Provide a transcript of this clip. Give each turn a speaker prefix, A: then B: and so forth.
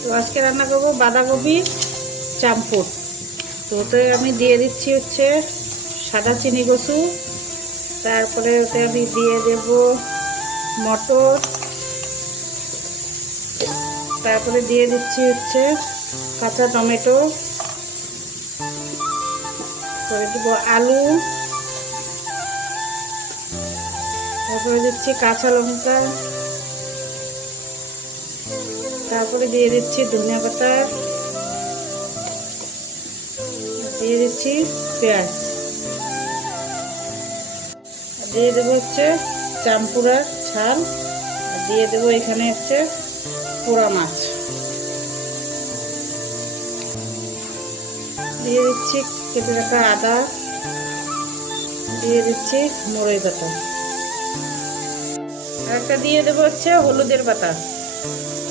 A: তো আজকে রান্না করব বাঁধাকপি চাম্পুর তো ওতে আমি দিয়ে দিচ্ছি হচ্ছে সাদা চিনি কচু। তারপরে ওতে আমি দিয়ে দেব মটর। তারপরে দিয়ে দিচ্ছি হচ্ছে কাঁচা টমেটো। করে দেবো আলু। তারপরে দিচ্ছি কাঁচা লঙ্কা। তারপরে দিয়ে দিচ্ছি ধনিয়া পাতা, দিয়ে দিচ্ছি পেঁয়াজ। দিয়ে দেবো হচ্ছে চাম্পুরার ছাল দিয়ে দেবো এখানে হচ্ছে পোড়া মাছ। দিয়ে দিচ্ছি কেটে রাখা আদা, দিয়ে দিচ্ছি মরই পাতা একটা দিয়ে দেবো হচ্ছে হলুদের পাতা। Música